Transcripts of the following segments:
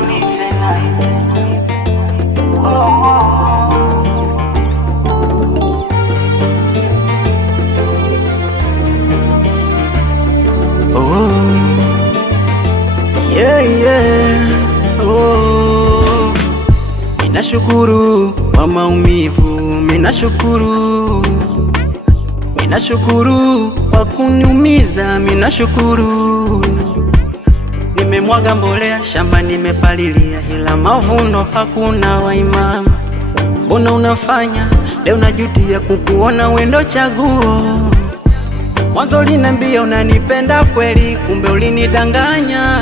sioni tena. Minashukuru kwa maumivu, minashukuru kwa kuniumiza, minashukuru. Nimemwaga mbolea shamba, nimepalilia, ila mavuno hakuna waimama. Mbona unafanya leo najutia kukuona wendo chaguo? Mwanzo uliniambia unanipenda kweli, kumbe ulinidanganya.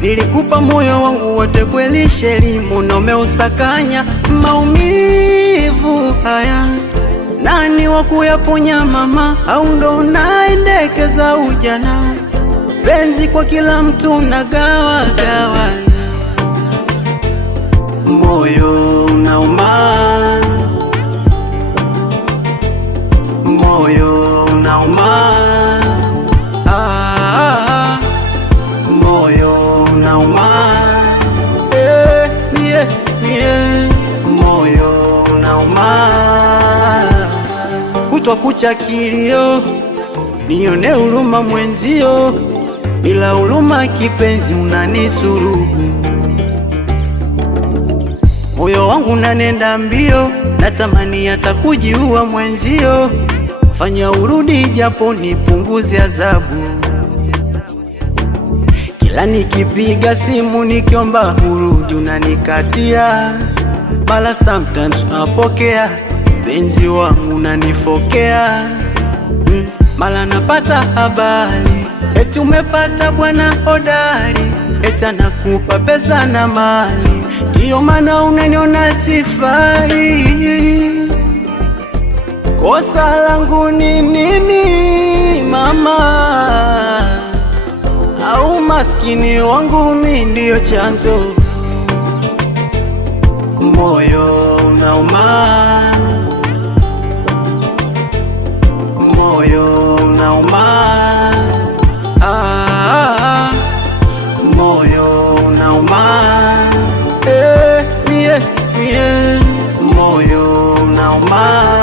Nilikupa moyo wangu wote kweli sheri, mbona umeusakanya? Maumivu haya nani wa kuyaponya mama, au ndo unaendekeza ujana? Penzi kwa kila mtu nagawa gawa, moyo unauma, moyo unauma, moyo unauma, moyo unauma. Kutwa kucha kilio, nione huruma mwenzio, bila huruma kipenzi unanisuru. Moyo wangu unanenda mbio, natamani hata kujiua mwenzio. Fanya urudi japo nipunguze adhabu. Kila nikipiga simu nikiomba urudi unanikatia, bala sometimes napokea, penzi wangu unanifokea. Mala napata habari eti umepata bwana hodari, eti anakupa pesa na mali, ndiyo maana unaniona sifai. Kosa langu ni nini mama? Au maskini wangu mimi ndiyo chanzo? Moyo unauma, moyo unauma, moyo unauma, moyo unauma.